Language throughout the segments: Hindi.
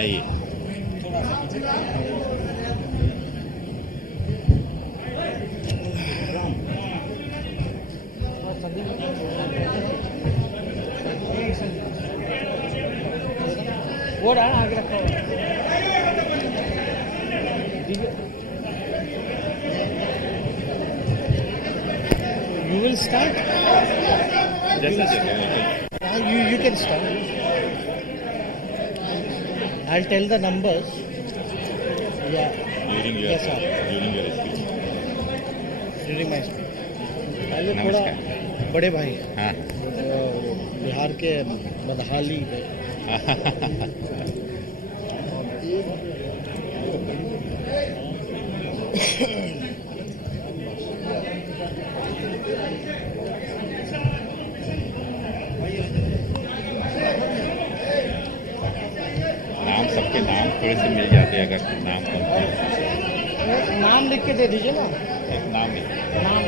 आइए। वो रहा आगे रखा हुआ। You will start? You can start. I'll tell the numbers. Yeah. During your speech. During my speech. पहले थोड़ा बड़े भाई हाँ बिहार के बदहाली नाम सबके नाम थोड़े से मिल जाते हैं अगर नाम कम नाम लिख के दे दीजिए ना। एक नाम लिख नाम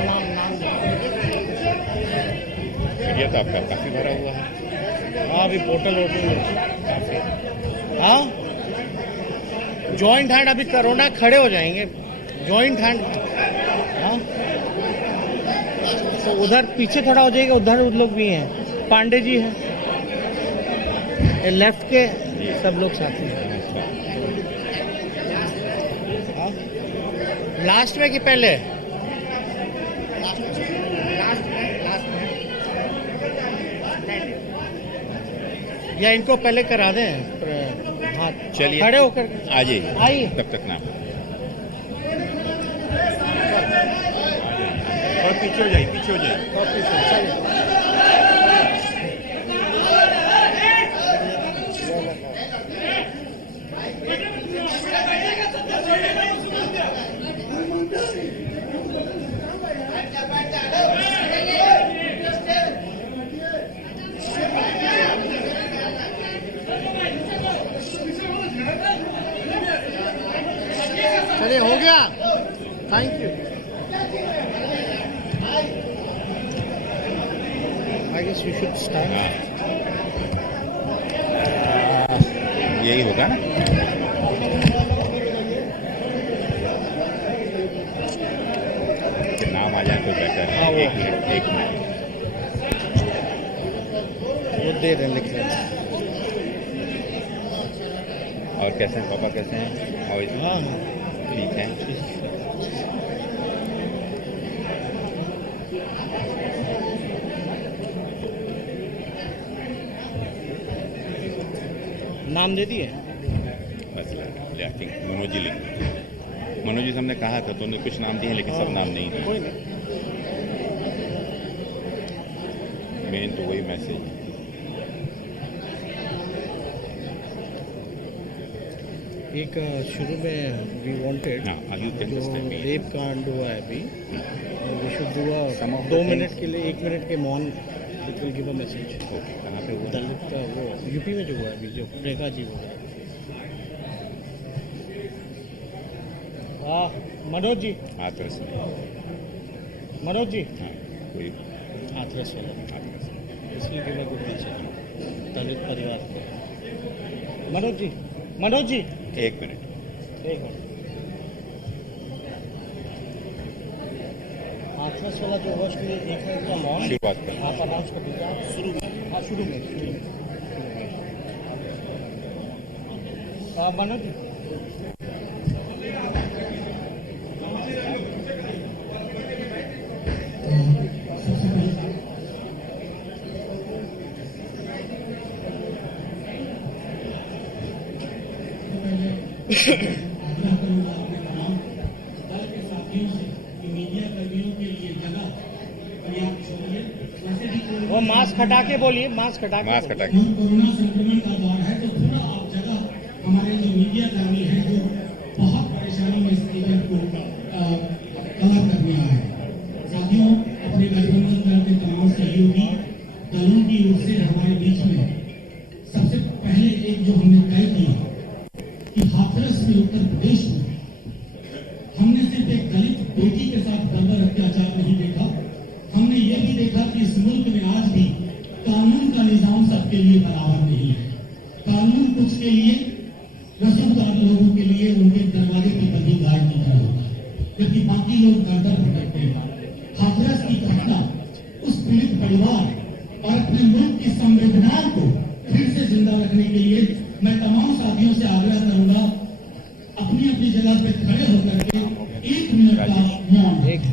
मीडिया तो आपका काफ़ी भरा हुआ है। हाँ अभी पोर्टल ओपन हाँ जॉइंट हैंड अभी कोरोना खड़े हो जाएंगे जॉइंट हैंड। हाँ तो उधर पीछे खड़ा हो जाएगा उधर लोग भी हैं पांडे जी हैं लेफ्ट के सब लोग साथी हैं। हाँ लास्ट में कि पहले या इनको पहले करा दें। हाँ चलिए खड़े होकर आ जाइए आइए तब तक नाम और पीछे हो जाइए। चलिए हो गया thank you. I guess we should start. यही होगा ना। नाम आ जाए तो बेटर है। एक मिनट वो दे रहे लिख रहे हैं। और कैसे हैं पापा कैसे हैं और हाँ ठीक है। नाम दे दिए बस आई थिंक मनोज जी लिख मनोज जी से हमने कहा था तो उन्होंने कुछ नाम दिए हैं लेकिन सब नाम नहीं थे। कोई नहीं मेन तो वही मैसेज एक शुरू में वी वांटेड जो रेप कांड हुआ है अभी वी शुड डू 2 मिनट के लिए 1 मिनट के मौन it will give a message. Okay कहाँ पे हुआ दलित का वो यूपी में जो हुआ अभी जो रेखा जी वगैरह। हाँ मनोज जी हाथरस में मनोज जी हाँ कोई हाथरस वाला इसलिए गिव अ गुड मैसेज दलित परिवार को। मनोज जी 1 मिनट हाथरस वाला जो वर्ष के लिए 1 मिनट का मौन शुरुआत करें। आप अनाउंस कर दीजिए आप शुरू में। हाँ शुरू में मनोज जी वो मास्क हटा के बोलिए मास्क हटा के कोरोना संक्रमण का दौर है तो थोड़ा आप जगह हमारे जो मीडिया कर्मी हैं जो बहुत परेशानी में इस इवेंट को कवर करने आए हैं। साथियों अपने गठबंधन दल के तमाम सहयोगी दलों की ओर से हमारे बीच में सबसे पहले एक जो हमने तय किया कि हाथरस में उत्तर प्रदेश में हमने सिर्फ एक दलित बेटी के साथ बर्बर अत्याचार नहीं देखा, हमने ये भी देखा कि इस मुल्क में आज भी कानून का निजाम सबके लिए बराबर नहीं है। कानून कुछ के लिए रसूखदार लोगों के लिए उनके दरवाजे की बंदी गाय की तरह होता है, जबकि बाकी लोग दर दर भटकते हैं। हाथरस की घटना उस पीड़ित परिवार और अपने मुल्क की संवेदना को फिर से जिंदा रखने के लिए मैं तमाम साथियों से आग्रह करूंगा, अपनी अपनी जगह पे खड़े होकर के 1 मिनट का मौन रखें।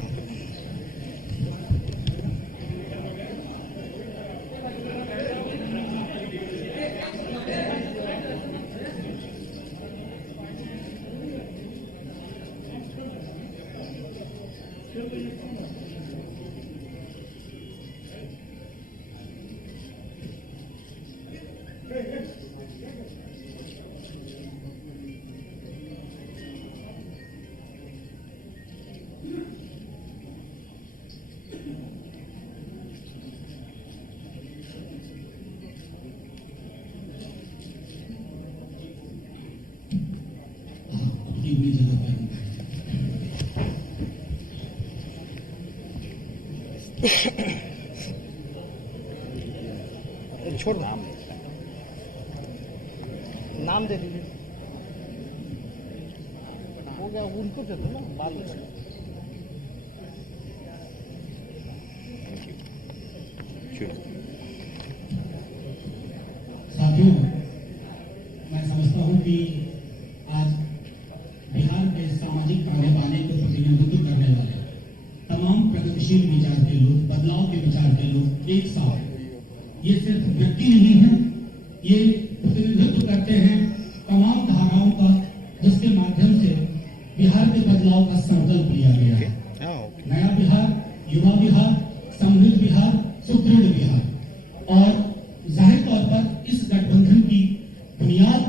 अपनी जगह पर छोड़ नाम दे दीजिए। हो गया, उनको दे दो ना बाद में। साथियों, मैं समझता हूं कि आज बिहार के सामाजिक ताने बाने को प्रतिनिधित्व करने वाले तमाम प्रगतिशील विचार के लोग, बदलाव के विचार के लोग एक साथ, ये सिर्फ व्यक्ति नहीं है, ये प्रतिनिधित्व करते हैं तमाम धाराओं का, जिसके माध्यम से बिहार के बदलाव का संकल्प लिया गया है। नया बिहार, युवा बिहार, समृद्ध बिहार, सुदृढ़ बिहार। और जाहिर तौर पर इस गठबंधन की बुनियाद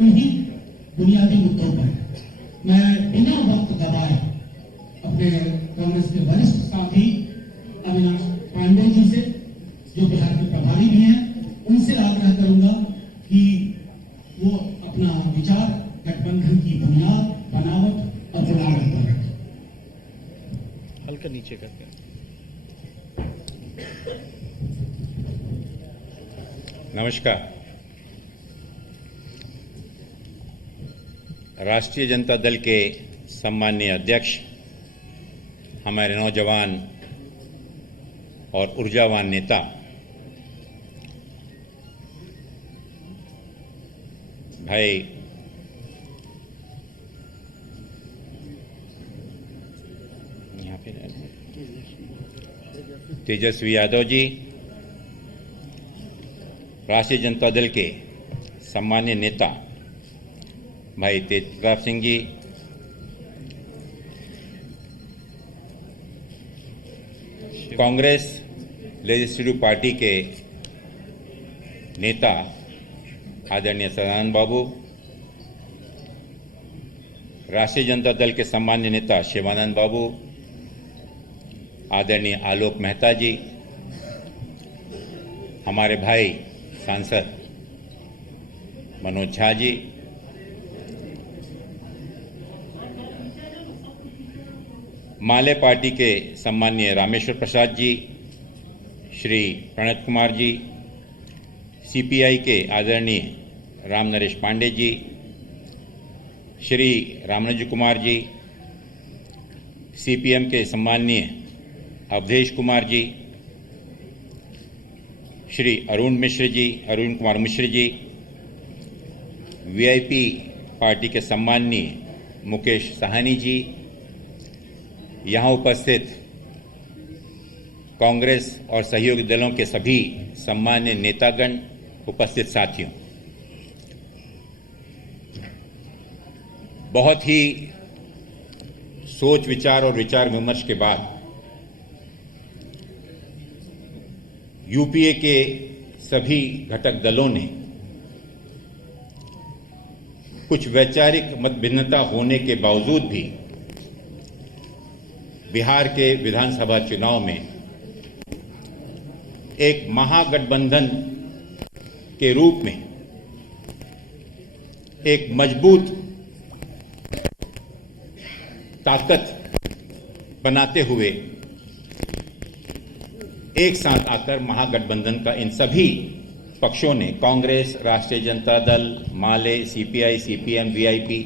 उन्हीं बुनियादी मुद्दों पर है। मैं बिना वक्त गवाए अपने कांग्रेस के वरिष्ठ साथी अविनाश पांडे जी से, जो बिहार के प्रभारी भी हैं, उनसे आग्रह करूंगा कि वो अपना विचार गठबंधन की बुनियाद, बनावट और बुलावट पर रखें। हल्का नीचे करके। नमस्कार। राष्ट्रीय जनता दल के सम्माननीय अध्यक्ष, हमारे नौजवान और ऊर्जावान नेता भाई यहाँ पे तेजस्वी यादव जी, राष्ट्रीय जनता दल के सम्माननीय नेता भाई तेज प्रताप सिंह जी, कांग्रेस लेजिस्लेटिव पार्टी के नेता आदरणीय सदानंद बाबू, राष्ट्रीय जनता दल के सम्मान्य नेता शिवानंद बाबू, आदरणीय आलोक मेहता जी, हमारे भाई सांसद मनोज झा जी, माले पार्टी के सम्माननीय रामेश्वर प्रसाद जी, श्री प्रणत कुमार जी, सीपीआई के आदरणीय राम नरेश पांडे जी, श्री रामनुज कुमार जी, सीपीएम के सम्माननीय अवधेश कुमार जी, श्री अरुण कुमार मिश्र जी, वीआईपी पार्टी के सम्माननीय मुकेश साहनी जी, यहाँ उपस्थित कांग्रेस और सहयोगी दलों के सभी सम्मान्य नेतागण, उपस्थित साथियों, बहुत ही सोच विचार और विचार विमर्श के बाद यूपीए के सभी घटक दलों ने कुछ वैचारिक मतभिन्नता होने के बावजूद भी बिहार के विधानसभा चुनाव में एक महागठबंधन के रूप में एक मजबूत ताकत बनाते हुए एक साथ आकर महागठबंधन का इन सभी पक्षों ने, कांग्रेस, राष्ट्रीय जनता दल, माले, सीपीआई, सीपीएम, वीआईपी,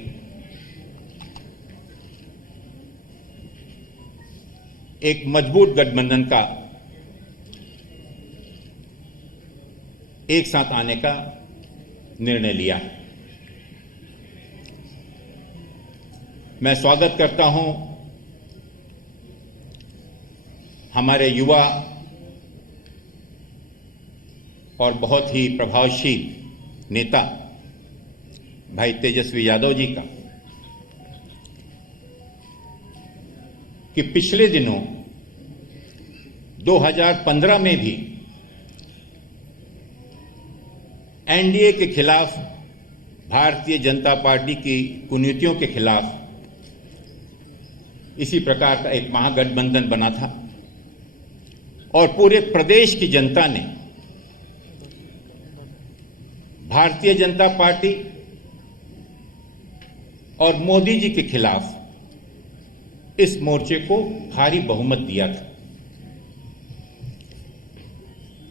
एक मजबूत गठबंधन का एक साथ आने का निर्णय लिया है। मैं स्वागत करता हूं हमारे युवा और बहुत ही प्रभावशील नेता भाई तेजस्वी यादव जी का, कि पिछले दिनों 2015 में भी एनडीए के खिलाफ, भारतीय जनता पार्टी की कुनीतियों के खिलाफ इसी प्रकार का एक महागठबंधन बना था और पूरे प्रदेश की जनता ने भारतीय जनता पार्टी और मोदी जी के खिलाफ इस मोर्चे को भारी बहुमत दिया था।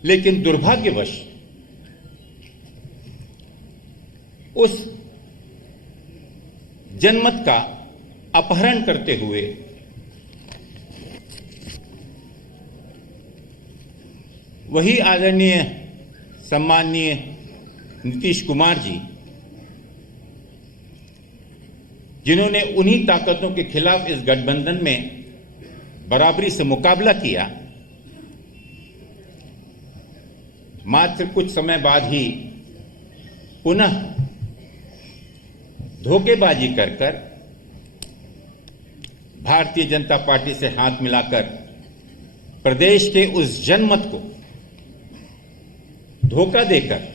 लेकिन दुर्भाग्यवश उस जनमत का अपहरण करते हुए वही आदरणीय सम्माननीय नीतीश कुमार जी, जिन्होंने उन्हीं ताकतों के खिलाफ इस गठबंधन में बराबरी से मुकाबला किया, मात्र कुछ समय बाद ही पुनः धोखेबाजी कर भारतीय जनता पार्टी से हाथ मिलाकर प्रदेश के उस जनमत को धोखा देकर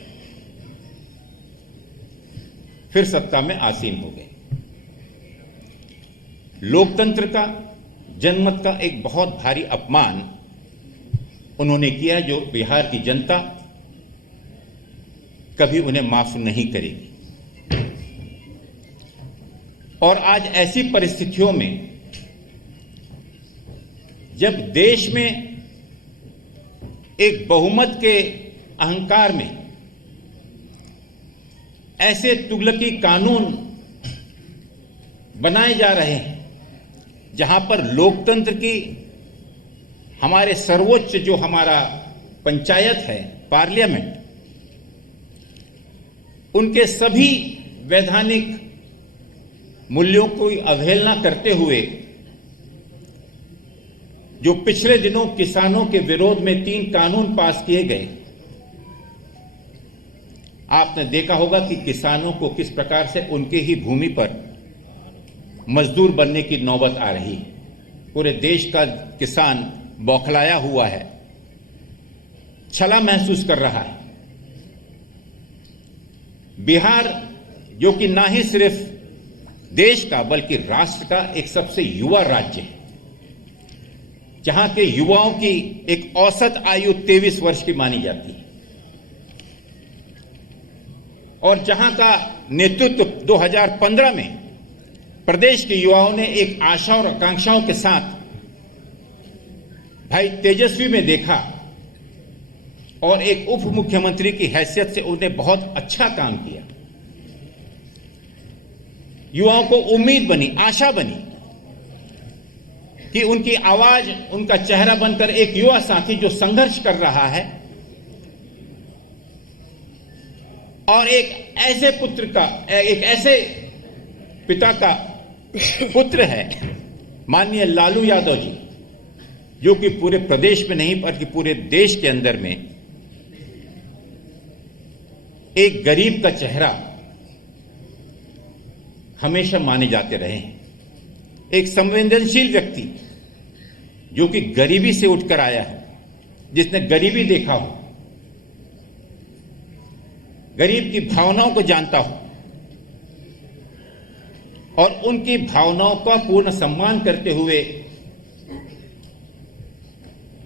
फिर सत्ता में आसीन हो गए। लोकतंत्र का, जनमत का एक बहुत भारी अपमान उन्होंने किया, जो बिहार की जनता कभी उन्हें माफ नहीं करेगी। और आज ऐसी परिस्थितियों में जब देश में एक बहुमत के अहंकार में ऐसे तुगलकी कानून बनाए जा रहे हैं, जहां पर लोकतंत्र की, हमारे सर्वोच्च जो हमारा पंचायत है, पार्लियामेंट, उनके सभी वैधानिक मूल्यों की अवहेलना करते हुए जो पिछले दिनों किसानों के विरोध में 3 कानून पास किए गए, आपने देखा होगा कि किसानों को किस प्रकार से उनके ही भूमि पर मजदूर बनने की नौबत आ रही है। पूरे देश का किसान बौखलाया हुआ है, छला महसूस कर रहा है। बिहार, जो कि ना ही सिर्फ देश का बल्कि राष्ट्र का एक सबसे युवा राज्य है, जहां के युवाओं की एक औसत आयु 23 वर्ष की मानी जाती है, और जहां का नेतृत्व 2015 में प्रदेश के युवाओं ने एक आशा और आकांक्षाओं के साथ भाई तेजस्वी में देखा, और एक उप मुख्यमंत्री की हैसियत से उन्होंने बहुत अच्छा काम किया। युवाओं को उम्मीद बनी, आशा बनी कि उनकी आवाज, उनका चेहरा बनकर एक युवा साथी जो संघर्ष कर रहा है, और एक ऐसे पुत्र का, एक ऐसे पिता का पुत्र है माननीय लालू यादव जी, जो कि पूरे प्रदेश में नहीं बल्कि पूरे देश के अंदर में एक गरीब का चेहरा हमेशा माने जाते रहे हैं। एक संवेदनशील व्यक्ति जो कि गरीबी से उठकर आया है, जिसने गरीबी देखा हो, गरीब की भावनाओं को जानता हो और उनकी भावनाओं का पूर्ण सम्मान करते हुए,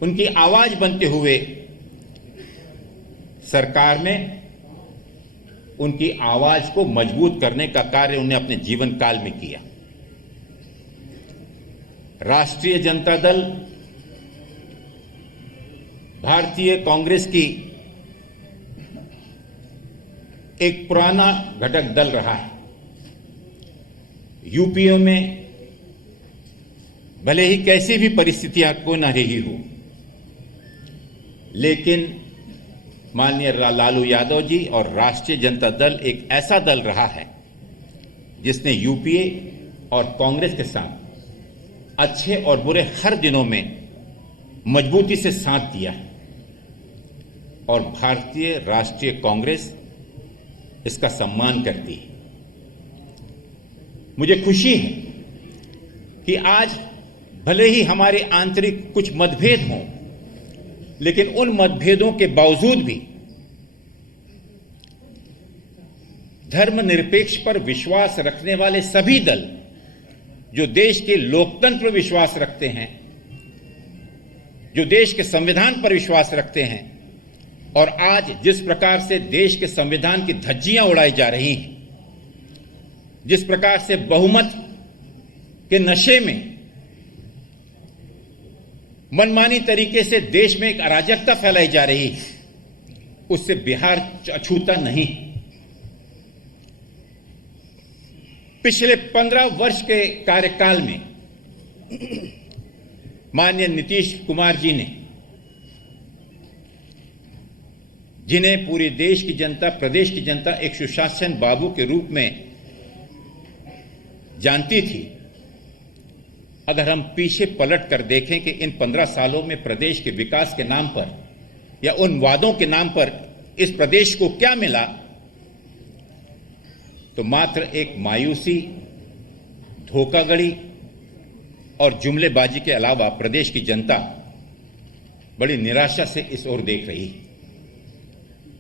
उनकी आवाज बनते हुए सरकार में उनकी आवाज को मजबूत करने का कार्य उन्हें अपने जीवन काल में किया। राष्ट्रीय जनता दल, भारतीय कांग्रेस की एक पुराना घटक दल रहा है। यूपीए में भले ही कैसी भी परिस्थितियां क्यों न रही हो, लेकिन माननीय लालू यादव जी और राष्ट्रीय जनता दल एक ऐसा दल रहा है जिसने यूपीए और कांग्रेस के साथ अच्छे और बुरे हर दिनों में मजबूती से साथ दिया है और भारतीय राष्ट्रीय कांग्रेस इसका सम्मान करती है। मुझे खुशी है कि आज भले ही हमारे आंतरिक कुछ मतभेद हों, लेकिन उन मतभेदों के बावजूद भी धर्मनिरपेक्ष पर विश्वास रखने वाले सभी दल जो देश के लोकतंत्र पर विश्वास रखते हैं, जो देश के संविधान पर विश्वास रखते हैं, और आज जिस प्रकार से देश के संविधान की धज्जियां उड़ाई जा रही हैं, जिस प्रकार से बहुमत के नशे में मनमानी तरीके से देश में एक अराजकता फैलाई जा रही है, उससे बिहार अछूता नहीं। पिछले 15 वर्ष के कार्यकाल में माननीय नीतीश कुमार जी ने, जिन्हें पूरे देश की जनता, प्रदेश की जनता एक सुशासन बाबू के रूप में जानती थी, अगर हम पीछे पलट कर देखें कि इन 15 सालों में प्रदेश के विकास के नाम पर या उन वादों के नाम पर इस प्रदेश को क्या मिला, तो मात्र एक मायूसी, धोखाधड़ी और जुमलेबाजी के अलावा प्रदेश की जनता बड़ी निराशा से इस ओर देख रही है।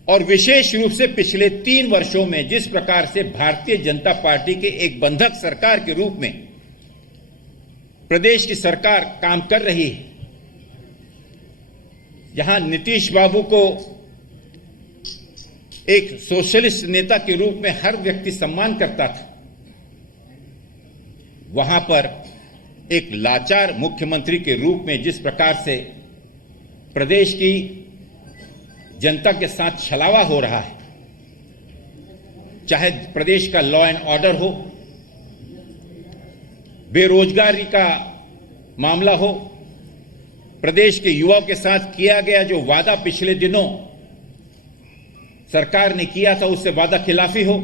और विशेष रूप से पिछले 3 वर्षों में जिस प्रकार से भारतीय जनता पार्टी के एक बंधक सरकार के रूप में प्रदेश की सरकार काम कर रही है, जहां नीतीश बाबू को एक सोशलिस्ट नेता के रूप में हर व्यक्ति सम्मान करता था, वहां पर एक लाचार मुख्यमंत्री के रूप में जिस प्रकार से प्रदेश की जनता के साथ छलावा हो रहा है, चाहे प्रदेश का लॉ एंड ऑर्डर हो, बेरोजगारी का मामला हो, प्रदेश के युवाओं के साथ किया गया जो वादा पिछले दिनों सरकार ने किया था उससे वादा खिलाफी हो,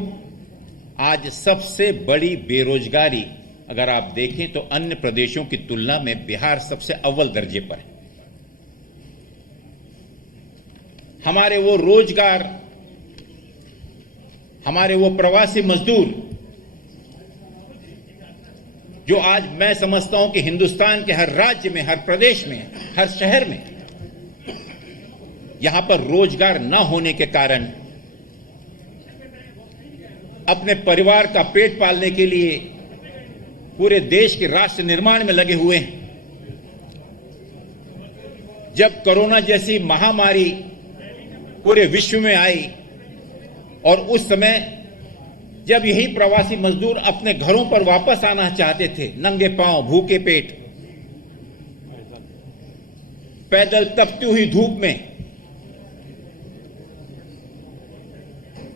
आज सबसे बड़ी बेरोजगारी अगर आप देखें तो अन्य प्रदेशों की तुलना में बिहार सबसे अव्वल दर्जे पर है। हमारे वो रोजगार, हमारे वो प्रवासी मजदूर जो आज मैं समझता हूं कि हिंदुस्तान के हर राज्य में, हर प्रदेश में, हर शहर में यहां पर रोजगार न होने के कारण अपने परिवार का पेट पालने के लिए पूरे देश के राष्ट्र निर्माण में लगे हुए हैं। जब कोरोना जैसी महामारी पूरे विश्व में आई और उस समय जब यही प्रवासी मजदूर अपने घरों पर वापस आना चाहते थे, नंगे पांव, भूखे पेट, पैदल तपती हुई धूप में,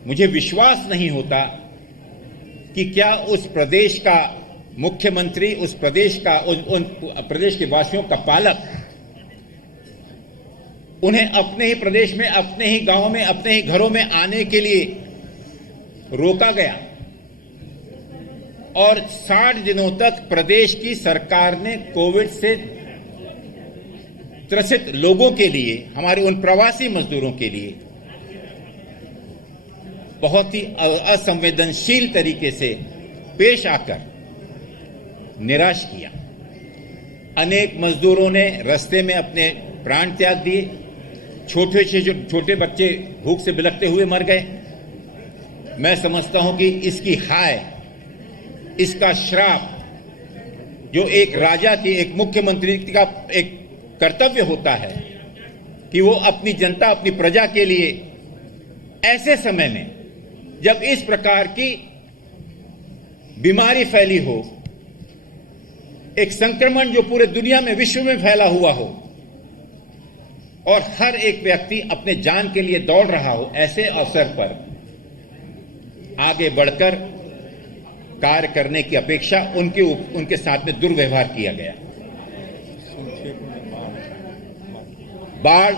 मुझे विश्वास नहीं होता कि क्या उस प्रदेश का मुख्यमंत्री, उस प्रदेश का उन प्रदेश के वासियों का पालक उन्हें अपने ही प्रदेश में, अपने ही गांव में, अपने ही घरों में आने के लिए रोका गया और 60 दिनों तक प्रदेश की सरकार ने कोविड से त्रसित लोगों के लिए, हमारे उन प्रवासी मजदूरों के लिए बहुत ही असंवेदनशील तरीके से पेश आकर निराश किया। अनेक मजदूरों ने रास्ते में अपने प्राण त्याग दिए, छोटे बच्चे भूख से बिलखते हुए मर गए। मैं समझता हूं कि इसकी हाय, इसका श्राप जो एक राजा की, एक मुख्यमंत्री का एक कर्तव्य होता है कि वो अपनी जनता, अपनी प्रजा के लिए ऐसे समय में जब इस प्रकार की बीमारी फैली हो, एक संक्रमण जो पूरे दुनिया में, विश्व में फैला हुआ हो और हर एक व्यक्ति अपने जान के लिए दौड़ रहा हो, ऐसे अवसर पर आगे बढ़कर कार्य करने की अपेक्षा उनके साथ में दुर्व्यवहार किया गया। बाढ़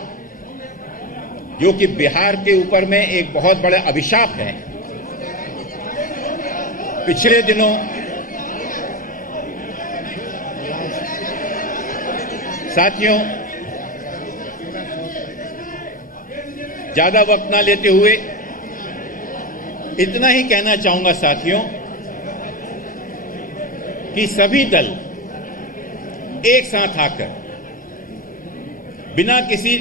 जो कि बिहार के ऊपर में एक बहुत बड़ा अभिशाप है। पिछले दिनों साथियों, ज्यादा वक्त ना लेते हुए इतना ही कहना चाहूंगा साथियों कि सभी दल एक साथ आकर बिना किसी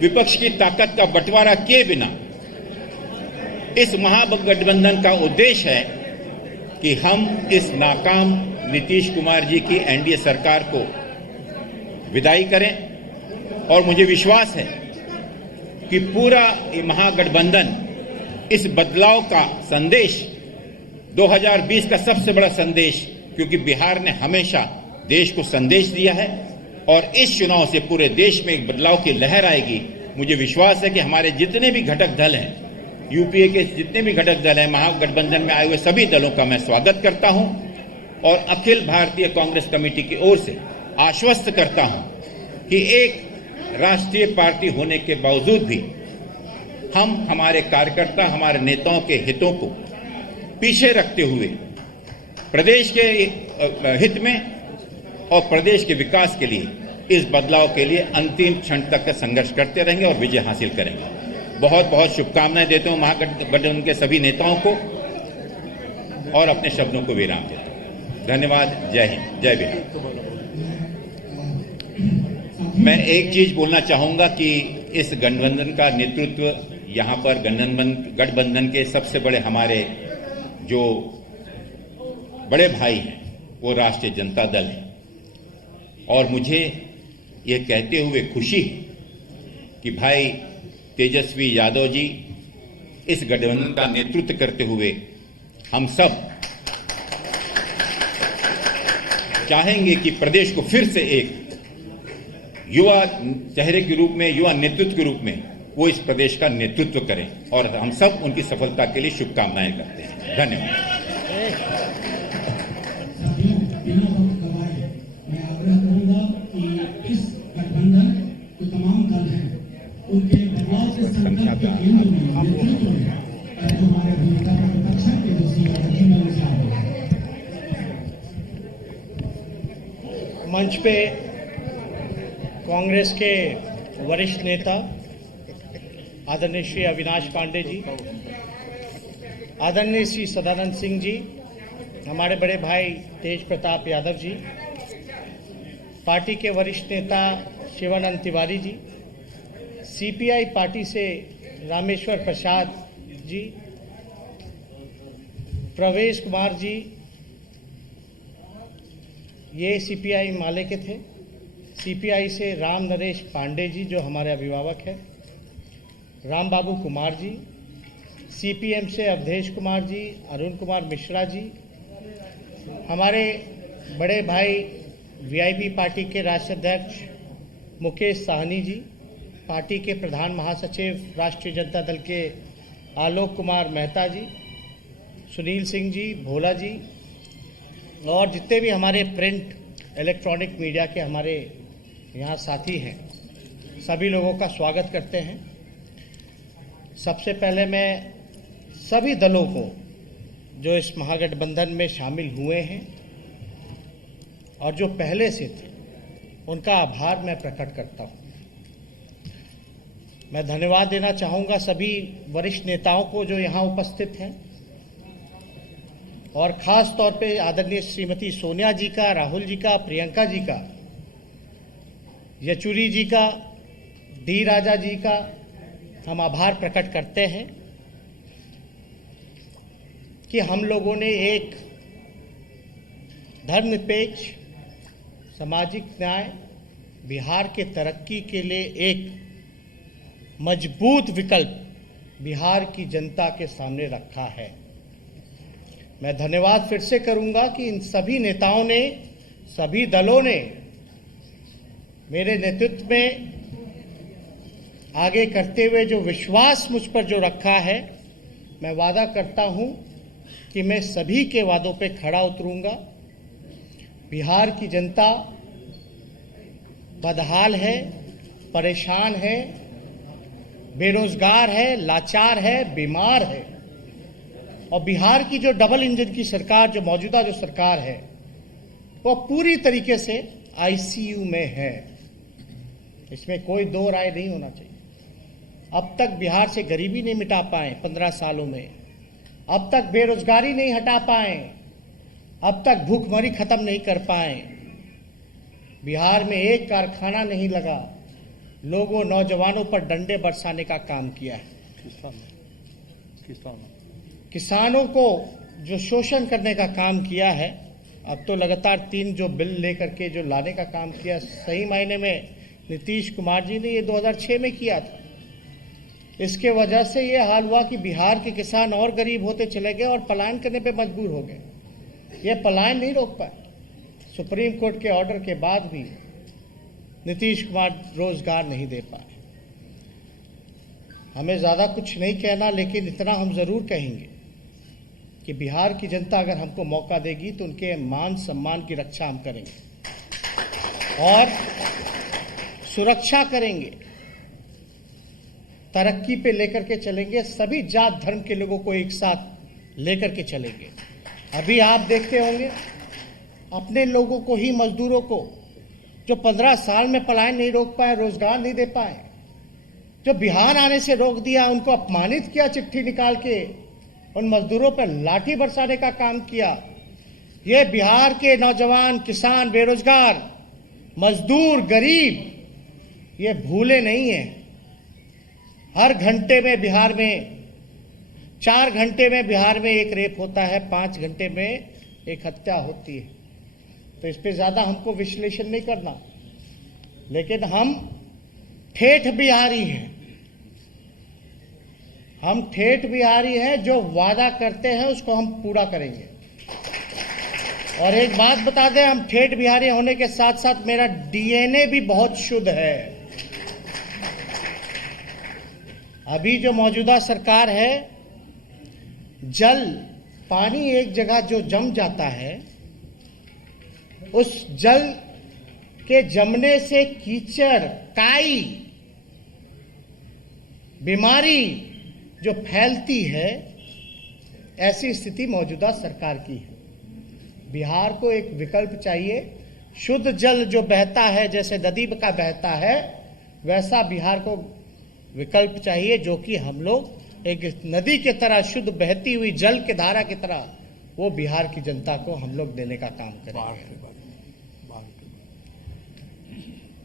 विपक्ष की ताकत का बंटवारा किए बिना इस महागठबंधन का उद्देश्य है कि हम इस नाकाम नीतीश कुमार जी की एनडीए सरकार को विदाई करें। और मुझे विश्वास है कि पूरा ये महागठबंधन इस बदलाव का संदेश 2020 का सबसे बड़ा संदेश, क्योंकि बिहार ने हमेशा देश को संदेश दिया है और इस चुनाव से पूरे देश में एक बदलाव की लहर आएगी। मुझे विश्वास है कि हमारे जितने भी घटक दल हैं, यूपीए के जितने भी घटक दल हैं, महागठबंधन में आए हुए सभी दलों का मैं स्वागत करता हूं और अखिल भारतीय कांग्रेस कमेटी की ओर से आश्वस्त करता हूं कि एक राष्ट्रीय पार्टी होने के बावजूद भी हम हमारे कार्यकर्ता, हमारे नेताओं के हितों को पीछे रखते हुए प्रदेश के हित में और प्रदेश के विकास के लिए, इस बदलाव के लिए अंतिम क्षण तक का संघर्ष करते रहेंगे और विजय हासिल करेंगे। बहुत बहुत शुभकामनाएं देता हूं महागठबंधन के सभी नेताओं को और अपने शब्दों को विराम देता हूं। धन्यवाद। जय हिंद, जय बिहार। मैं एक चीज बोलना चाहूंगा कि इस गठबंधन का नेतृत्व यहां पर गठबंधन के सबसे बड़े हमारे जो बड़े भाई हैं वो राष्ट्रीय जनता दल है और मुझे ये कहते हुए खुशी है कि भाई तेजस्वी यादव जी इस गठबंधन का नेतृत्व करते हुए हम सब चाहेंगे कि प्रदेश को फिर से एक युवा चेहरे के रूप में, युवा नेतृत्व के रूप में वो इस प्रदेश का नेतृत्व करें और हम सब उनकी सफलता के लिए शुभकामनाएं करते हैं। धन्यवाद। बिना वक्त गवाए मैं आग्रह करूंगा कि इस गठबंधन के तमाम दल हैं उनके बदलाव के संकल्प के केंद्र में, नेतृत्व में जो हमारे नेता प्रतिपक्ष के जो सीएम में मंच पे कांग्रेस के वरिष्ठ नेता आदरणीय श्री अविनाश पांडे जी, आदरणीय श्री सदानंद सिंह जी, हमारे बड़े भाई तेज प्रताप यादव जी, पार्टी के वरिष्ठ नेता शिवानंद तिवारी जी, सीपीआई पार्टी से रामेश्वर प्रसाद जी, प्रवेश कुमार जी, ये सीपीआई माले के थे। सीपीआई से राम नरेश पांडे जी जो हमारे अभिभावक हैं, राम बाबू कुमार जी, सीपीएम से अवधेश कुमार जी, अरुण कुमार मिश्रा जी, हमारे बड़े भाई वीआईपी पार्टी के राष्ट्रीय अध्यक्ष मुकेश साहनी जी, पार्टी के प्रधान महासचिव राष्ट्रीय जनता दल के आलोक कुमार मेहता जी, सुनील सिंह जी, भोला जी और जितने भी हमारे प्रिंट इलेक्ट्रॉनिक मीडिया के हमारे यहाँ साथी हैं, सभी लोगों का स्वागत करते हैं। सबसे पहले मैं सभी दलों को जो इस महागठबंधन में शामिल हुए हैं और जो पहले से थे उनका आभार मैं प्रकट करता हूँ। मैं धन्यवाद देना चाहूँगा सभी वरिष्ठ नेताओं को जो यहाँ उपस्थित हैं और ख़ास तौर पे आदरणीय श्रीमती सोनिया जी का, राहुल जी का, प्रियंका जी का, येचुरी जी का, डी राजा जी का हम आभार प्रकट करते हैं कि हम लोगों ने एक धर्मनिरपेक्ष सामाजिक न्याय, बिहार के तरक्की के लिए एक मजबूत विकल्प बिहार की जनता के सामने रखा है। मैं धन्यवाद फिर से करूंगा कि इन सभी नेताओं ने, सभी दलों ने मेरे नेतृत्व में आगे करते हुए जो विश्वास मुझ पर जो रखा है, मैं वादा करता हूं कि मैं सभी के वादों पे खड़ा उतरूंगा। बिहार की जनता बदहाल है, परेशान है, बेरोजगार है, लाचार है, बीमार है। और बिहार की जो डबल इंजन की सरकार, जो मौजूदा जो सरकार है, वो पूरी तरीके से आईसीयू में है। इसमें कोई दो राय नहीं होना चाहिए। अब तक बिहार से गरीबी नहीं मिटा पाए 15 सालों में, अब तक बेरोजगारी नहीं हटा पाए, अब तक भूखमरी खत्म नहीं कर पाए। बिहार में एक कारखाना नहीं लगा, लोगों नौजवानों पर डंडे बरसाने का काम किया है। किसानों को जो शोषण करने का काम किया है, अब तो लगातार 3 जो बिल लेकर के जो लाने का काम किया, सही मायने में नीतीश कुमार जी ने ये 2006 में किया था। इसके वजह से ये हाल हुआ कि बिहार के किसान और गरीब होते चले गए और पलायन करने पे मजबूर हो गए। ये पलायन नहीं रोक पाए। सुप्रीम कोर्ट के ऑर्डर के बाद भी नीतीश कुमार रोजगार नहीं दे पाए। हमें ज़्यादा कुछ नहीं कहना, लेकिन इतना हम ज़रूर कहेंगे कि बिहार की जनता अगर हमको मौका देगी तो उनके मान सम्मान की रक्षा हम करेंगे और सुरक्षा करेंगे, तरक्की पे लेकर के चलेंगे, सभी जात धर्म के लोगों को एक साथ लेकर के चलेंगे। अभी आप देखते होंगे अपने लोगों को ही, मजदूरों को जो 15 साल में पलायन नहीं रोक पाए, रोजगार नहीं दे पाए, जो बिहार आने से रोक दिया, उनको अपमानित किया, चिट्ठी निकाल के उन मजदूरों पर लाठी बरसाने का काम किया। ये बिहार के नौजवान, किसान, बेरोजगार, मजदूर, गरीब ये भूले नहीं है। हर घंटे में बिहार में 4 घंटे में बिहार में एक रेप होता है, 5 घंटे में एक हत्या होती है। तो इस पे ज्यादा हमको विश्लेषण नहीं करना, लेकिन हम ठेठ बिहारी हैं। हम ठेठ बिहारी हैं, जो वादा करते हैं उसको हम पूरा करेंगे। और एक बात बता दें, हम ठेठ बिहारी होने के साथ साथ मेरा डीएनए भी बहुत शुद्ध है। अभी जो मौजूदा सरकार है, जल, पानी एक जगह जो जम जाता है, उस जल के जमने से कीचड़, काई, बीमारी जो फैलती है, ऐसी स्थिति मौजूदा सरकार की है। बिहार को एक विकल्प चाहिए। शुद्ध जल जो बहता है, जैसे नदी का बहता है, वैसा बिहार को विकल्प चाहिए, जो कि हम लोग एक नदी की तरह, शुद्ध बहती हुई जल के धारा की तरह, वो बिहार की जनता को हम लोग देने का काम करेंगे।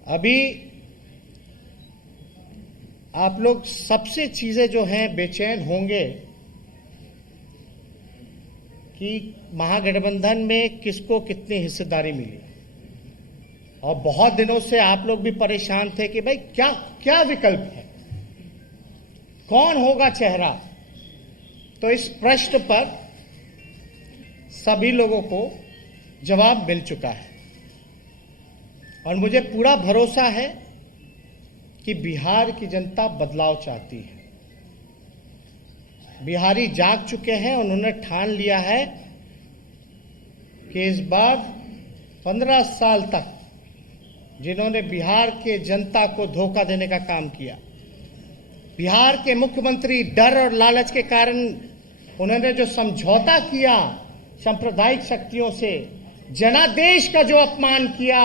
अभी आप लोग सबसे चीजें जो हैं बेचैन होंगे कि महागठबंधन में किसको कितनी हिस्सेदारी मिली, और बहुत दिनों से आप लोग भी परेशान थे कि भाई क्या क्या विकल्प है, कौन होगा चेहरा। तो इस प्रश्न पर सभी लोगों को जवाब मिल चुका है और मुझे पूरा भरोसा है कि बिहार की जनता बदलाव चाहती है। बिहारी जाग चुके हैं, उन्होंने ठान लिया है कि इस बार 15 साल तक जिन्होंने बिहार के जनता को धोखा देने का काम किया, बिहार के मुख्यमंत्री डर और लालच के कारण उन्होंने जो समझौता किया सांप्रदायिक शक्तियों से, जनादेश का जो अपमान किया,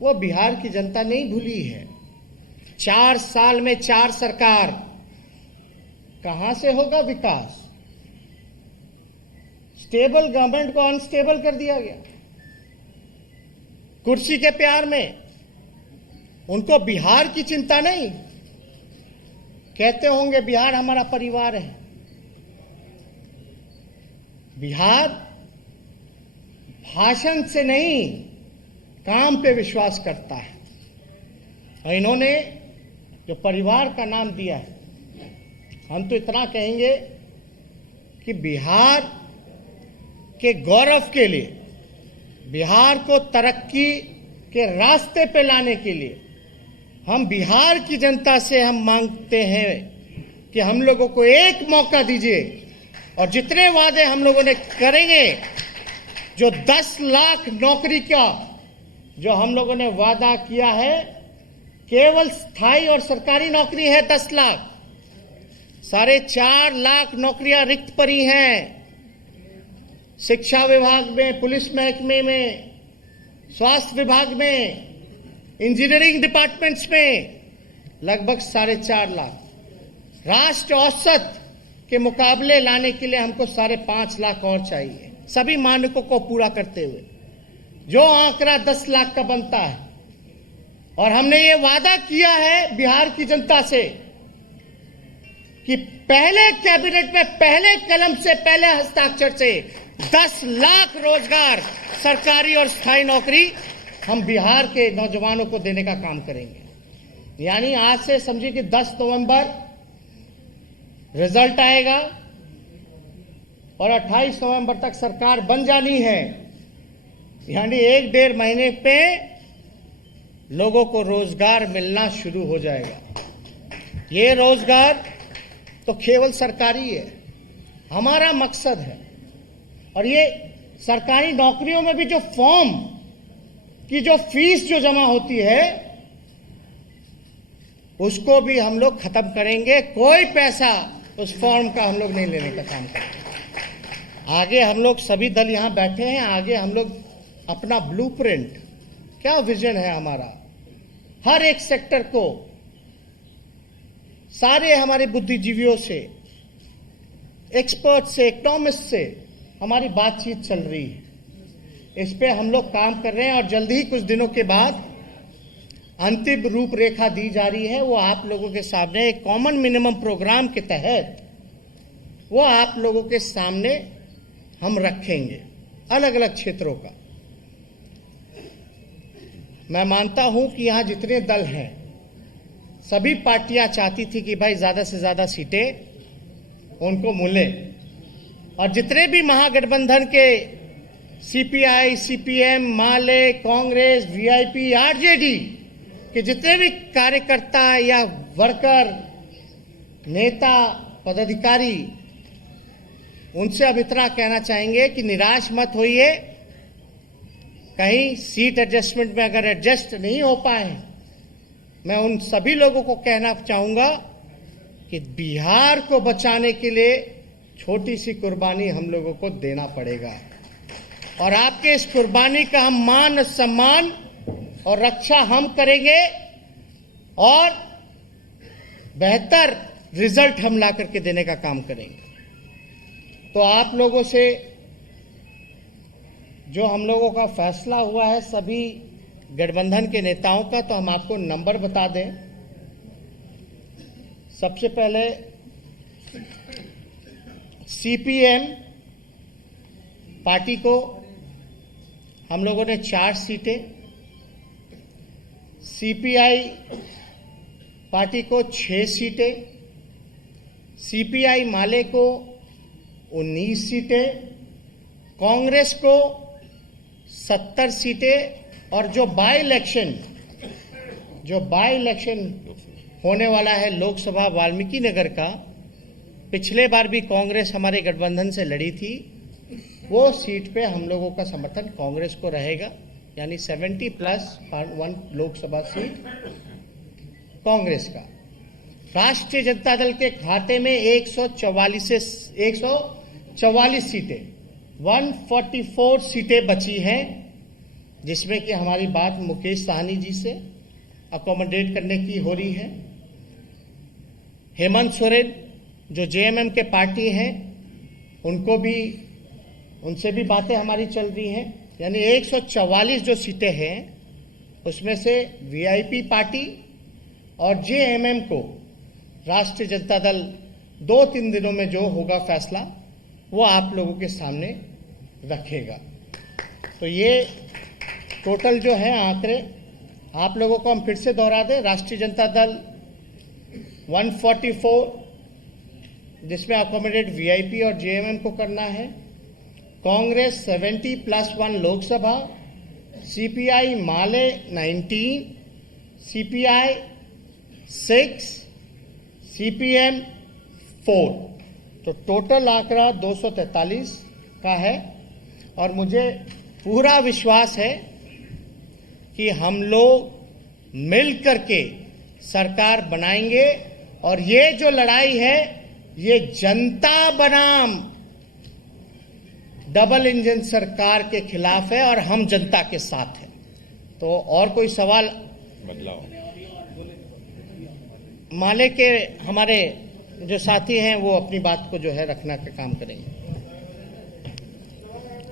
वो बिहार की जनता नहीं भूली है। 4 साल में 4 सरकार, कहां से होगा विकास? स्टेबल गवर्नमेंट को अनस्टेबल कर दिया गया कुर्सी के प्यार में। उनको बिहार की चिंता नहीं। कहते होंगे बिहार हमारा परिवार है। बिहार भाषण से नहीं, काम पे विश्वास करता है। और इन्होंने जो परिवार का नाम दिया है, हम तो इतना कहेंगे कि बिहार के गौरव के लिए, बिहार को तरक्की के रास्ते पे लाने के लिए हम बिहार की जनता से हम मांगते हैं कि हम लोगों को एक मौका दीजिए और जितने वादे हम लोगों ने करेंगे, जो 10 लाख नौकरी का जो हम लोगों ने वादा किया है, केवल स्थायी और सरकारी नौकरी है 10 लाख, 4.5 लाख नौकरियां रिक्त पड़ी हैं। शिक्षा विभाग में, पुलिस महकमे में, स्वास्थ्य विभाग में, इंजीनियरिंग डिपार्टमेंट्स में लगभग 4.5 लाख। राष्ट्र औसत के मुकाबले लाने के लिए हमको 5.5 लाख और चाहिए, सभी मानकों को पूरा करते हुए, जो आंकड़ा 10 लाख का बनता है। और हमने ये वादा किया है बिहार की जनता से कि पहले कैबिनेट में, पहले कलम से, पहले हस्ताक्षर से 10 लाख रोजगार, सरकारी और स्थायी नौकरी हम बिहार के नौजवानों को देने का काम करेंगे। यानी आज से समझिए कि 10 नवंबर रिजल्ट आएगा और 28 नवंबर तक सरकार बन जानी है। यानी 1-1.5 महीने पे लोगों को रोजगार मिलना शुरू हो जाएगा। ये रोजगार तो केवल सरकारी है, हमारा मकसद है। और ये सरकारी नौकरियों में भी जो फॉर्म की जो फीस जो जमा होती है, उसको भी हम लोग खत्म करेंगे। कोई पैसा उस फॉर्म का हम लोग नहीं लेने का काम करेंगे। आगे हम लोग सभी दल यहां बैठे हैं, आगे हम लोग अपना ब्लूप्रिंट, क्या विजन है हमारा, हर एक सेक्टर को, सारे हमारे बुद्धिजीवियों से, एक्सपर्ट से, इकोनॉमिस्ट से हमारी बातचीत चल रही है। इस पे हम लोग काम कर रहे हैं और जल्दी ही कुछ दिनों के बाद अंतिम रूपरेखा दी जा रही है। वो आप लोगों के सामने एक कॉमन मिनिमम प्रोग्राम के तहत वो आप लोगों के सामने हम रखेंगे, अलग अलग क्षेत्रों का। मैं मानता हूं कि यहां जितने दल हैं, सभी पार्टियां चाहती थी कि भाई ज्यादा से ज्यादा सीटें उनको मिले, और जितने भी महागठबंधन के सीपीआई, सीपीएम, माले, कांग्रेस, वीआईपी, आरजेडी के जितने भी कार्यकर्ता या वर्कर, नेता, पदाधिकारी, उनसे अब इतना कहना चाहेंगे कि निराश मत होइए। कहीं सीट एडजस्टमेंट में अगर एडजस्ट नहीं हो पाए, मैं उन सभी लोगों को कहना चाहूंगा कि बिहार को बचाने के लिए छोटी सी कुर्बानी हम लोगों को देना पड़ेगा, और आपके इस कुर्बानी का हम मान सम्मान और रक्षा हम करेंगे, और बेहतर रिजल्ट हम ला करके देने का काम करेंगे। तो आप लोगों से जो हम लोगों का फैसला हुआ है, सभी गठबंधन के नेताओं का, तो हम आपको नंबर बता दें। सबसे पहले सीपीएम पार्टी को हम लोगों ने 4 सीटें, सीपीआई पार्टी को 6 सीटें, सीपीआई माले को 19 सीटें, कांग्रेस को 70 सीटें, और जो बाई इलेक्शन होने वाला है लोकसभा वाल्मीकि नगर का, पिछले बार भी कांग्रेस हमारे गठबंधन से लड़ी थी, वो सीट पे हम लोगों का समर्थन कांग्रेस को रहेगा। यानी 70+1 लोकसभा सीट कांग्रेस का। राष्ट्रीय जनता दल के खाते में 144 सीटें, 144 सीटें बची हैं, जिसमें कि हमारी बात मुकेश साहनी जी से अकोमोडेट करने की हो रही है। हेमंत सोरेन जो जेएमएम के पार्टी हैं, उनसे भी बातें हमारी चल रही हैं। यानी 144 जो सीटें हैं, उसमें से वीआईपी पार्टी और जेएमएम को राष्ट्रीय जनता दल 2-3 दिनों में जो होगा फैसला, वो आप लोगों के सामने रखेगा। तो ये टोटल जो है आंकड़े आप लोगों को हम फिर से दोहरा दें। राष्ट्रीय जनता दल 144, जिसमें अकोमोडेट वीआईपी और जेएमएम को करना है। कांग्रेस 70+1 लोकसभा, सीपीआई माले 19, सीपीआई 6, सीपीएम 4, तो टोटल आंकड़ा 243 का है। और मुझे पूरा विश्वास है कि हम लोग मिल करके सरकार बनाएंगे और ये जो लड़ाई है ये जनता बनाम डबल इंजन सरकार के खिलाफ है और हम जनता के साथ हैं। तो और कोई सवाल? बदलाव माले के हमारे जो साथी हैं वो अपनी बात को जो है रखना का काम करेंगे।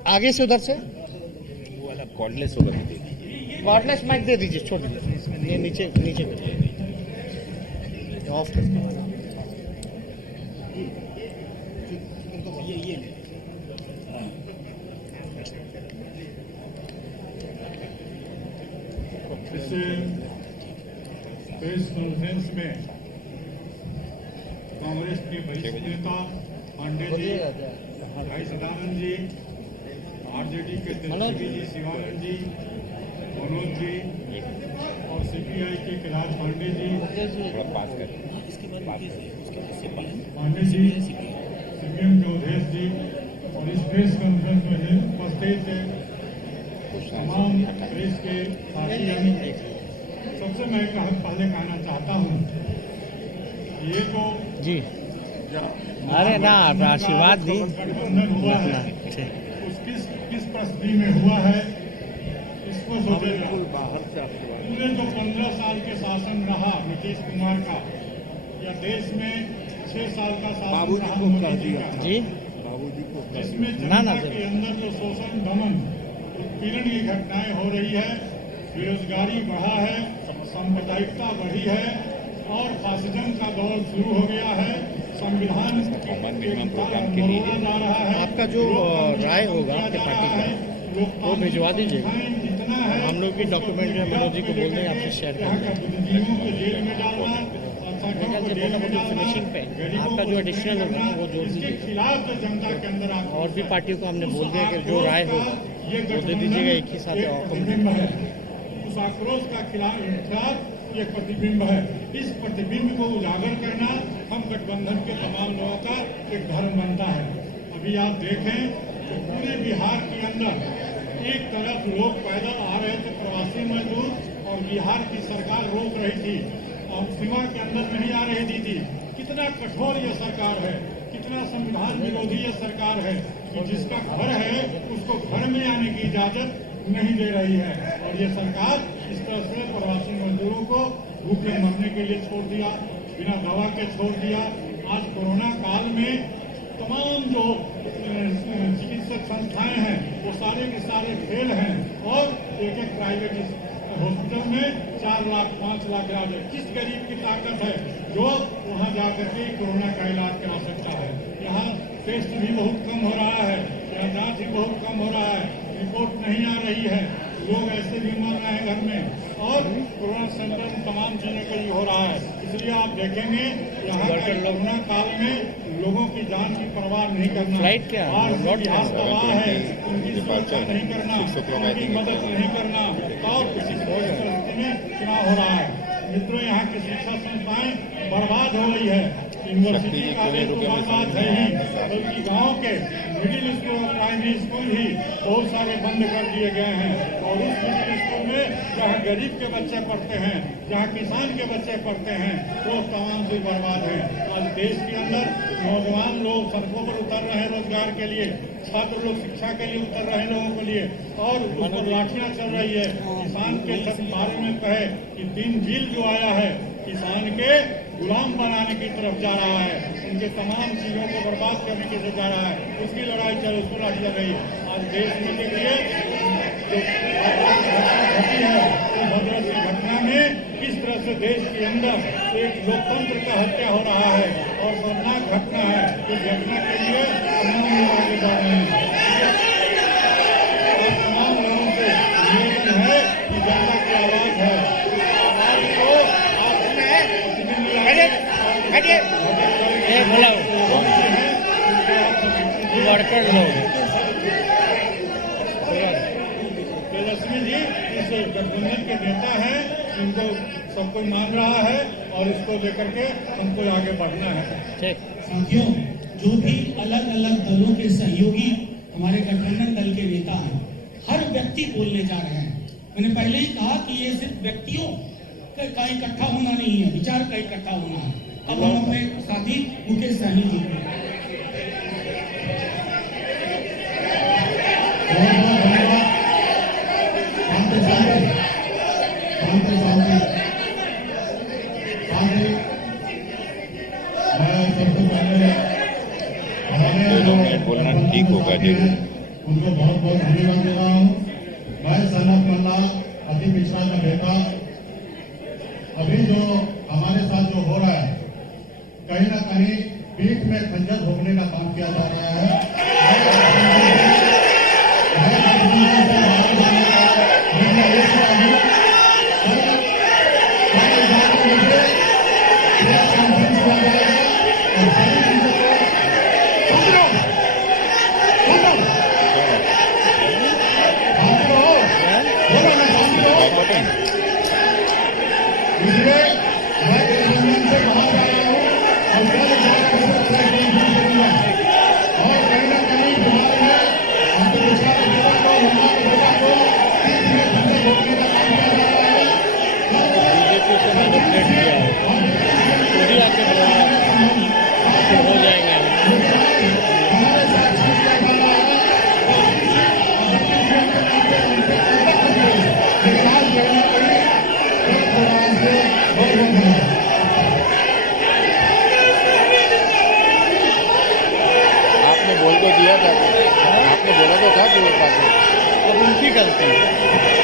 आगे से उधर से वो वाला कॉर्डलेस होगा तो दे दीजिए। कॉर्डलेस माइक दे दीजिए, छोड़ दीजिए, ये नीचे नीचे ऑफ कर। इस प्रेस कॉन्फ्रेंस में कांग्रेस के वरिष्ठ नेता पांडे जी, भाई सदानंद जी, आरजेडी के तेजस्वी जी, शिवानंद जी, मनोज जी और सीपीआई के कैलाश पांडे जी, थोड़ा पास कर पांडे जी, सीपीएम के अवधेश जी और इस प्रेस कॉन्फ्रेंस में उपस्थित तमाम प्रेस के साथी। सबसे मैं पहले कहना चाहता हूँ ये तो जी, अरे ना आशीर्वाद दी गठबंधन हुआ है, किस परिस्थिति में हुआ है इसको सोचेगा। पूरे जो 15 साल के शासन रहा नीतीश कुमार का, या देश में 6 साल का शासन रहा मोदी जी का, जी, जिसमें ना जनता के अंदर जो शोषण, दमन, उत्पीड़न की घटनाएं हो रही है, बेरोजगारी बढ़ा है, सांप्रदायिकता बढ़ी है और फासिज्म का दौर शुरू हो गया है। संविधान प्रोग्राम के लिए जा रहा है। आपका जो राय होगा आपके पार्टी का वो भिजवा दीजिएगा। जितना है हम लोग भी डॉक्यूमेंट जो है मनोज जी को बोल देंगे आपसे शेयर कर यहाँ का बुद्धिजीवियों को जेल में डालना, अल्पसंख्यकों को जेल में डालना, फिनिशिंग पे आपका जो एडिशनल होगा वो जोड़ इसके दीजिएगा। खिलाफ जो जनता के अंदर आक्रोश और भी है, पार्टियों को हमने उस बोल दिया कि जो आक्रोश राय का होगा ये वो दे गठबंधन दीजिएगा एक ही साथ एक और प्रतिबिंब है। उस आक्रोश का खिलाफ ये प्रतिबिंब है। इस प्रतिबिंब को उजागर करना हम गठबंधन के तमाम लोगों का एक धर्म बनता है। अभी आप देखें तो पूरे बिहार के अंदर एक तरफ लोग पैदल आ रहे थे, प्रवासी मजदूर, और बिहार की सरकार रोक रही थी और सीमा के अंदर नहीं आ रही दी थी। कितना कठोर ये सरकार है, कितना संविधान विरोधी ये सरकार है कि जिसका घर है उसको घर में आने की इजाजत नहीं दे रही है। और ये सरकार इस तरह से प्रवासी मजदूरों को भूखे मरने के लिए छोड़ दिया, बिना दवा के छोड़ दिया। आज कोरोना काल में तमाम जो चिकित्सक संस्थाएं हैं वो सारे के सारे फेल हैं और एक एक प्राइवेट हॉस्पिटल में 4 लाख 5 लाख इलाज है। किस गरीब की ताकत है जो वहाँ जाकर के कोरोना का इलाज करा सकता है? यहाँ टेस्ट भी बहुत कम हो रहा है, यहाँ जांच भी बहुत कम हो रहा है, रिपोर्ट नहीं आ रही है, लोग ऐसे भी मर रहे हैं घर में और कोरोना सेंटर में तमाम चीजें का ही हो रहा है। इसलिए आप देखेंगे यहाँ का कोरोना काल में लोगों की जान की परवाह नहीं करना, फ्लाइट क्या और तबाह है उनकी सुरक्षा नहीं करना, उनकी मदद नहीं करना और किसी परिस्थिति में चुनाव हो रहा है। मित्रों, यहाँ की शिक्षा संस्थाएं बर्बाद हो रही है। यूनिवर्सिटी कॉलेज तो बर्बाद है ही, बल्कि गाँव के मिडिल स्कूल और प्राइमरी स्कूल ही बहुत सारे बंद कर दिए गए हैं। और उस मिडिल स्कूल में जहाँ गरीब के बच्चे पढ़ते हैं, जहाँ किसान के बच्चे पढ़ते हैं, वो तमाम से बर्बाद है। आज देश के अंदर नौजवान लोग सड़कों पर उतर रहे हैं रोजगार के लिए, छात्र लोग शिक्षा के लिए उतर रहे हैं लोगों के लिए, और उस पर लाठियां चल रही है। किसान के बारे में कहे कि 3 बिल जो आया है किसान के गुलाम बनाने की तरफ जा रहा है, उनके तमाम चीजों को बर्बाद करने की तरफ जा रहा है। उसकी लड़ाई उसको लड़ी चल रही है। आज देश में देखिए जो घटी है तो भद्रक की घटना में किस तरह से देश के अंदर एक लोकतंत्र का हत्या हो रहा है और शर्मनाक घटना है। इस घटना के लिए तमाम लोग आगे बढ़ रहे हैं और तमाम लोगों से निवेदन है कि जनता की आवाज है, आवाज को वर्कर लोग तेजस्वी जी इस गठबंधन के नेता हैं, इनको सब कोई मान रहा है और इसको लेकर के हमको आगे बढ़ना है। ठीक। साथियों, जो भी अलग अलग दलों के सहयोगी हमारे गठबंधन दल के नेता हैं, हर व्यक्ति बोलने जा रहे हैं। मैंने पहले ही कहा कि ये सिर्फ व्यक्तियों का इकट्ठा होना नहीं है, विचार का इकट्ठा होना है। अब हम अपने साथी मुकेश सहनी जी बोलना ठीक होगा जरूर। उनको बहुत बहुत धन्यवाद दे रहा हूँ। मैं सनत मल्ला अति पिछड़ा का बेटा, अभी जो हमारे साथ जो हो रहा है, कहीं ना कहीं पीठ में खंजर भोगने का काम किया जा रहा है। इसलिए मैं गठबंधन से बाहर आया हूँ और कहीं ना कहीं बिहार में हमको पिछड़ा बेटा को, हिंसा के बेटा को पीठ में खंजर भोगने का काम किया जा रहा है। हो जाएंगे। हमारे साथ छूट जा रहा है। विकास करने के लिए आपने बोल को दिया था, आपने बोला तो था कि वो अब उनकी गलती है।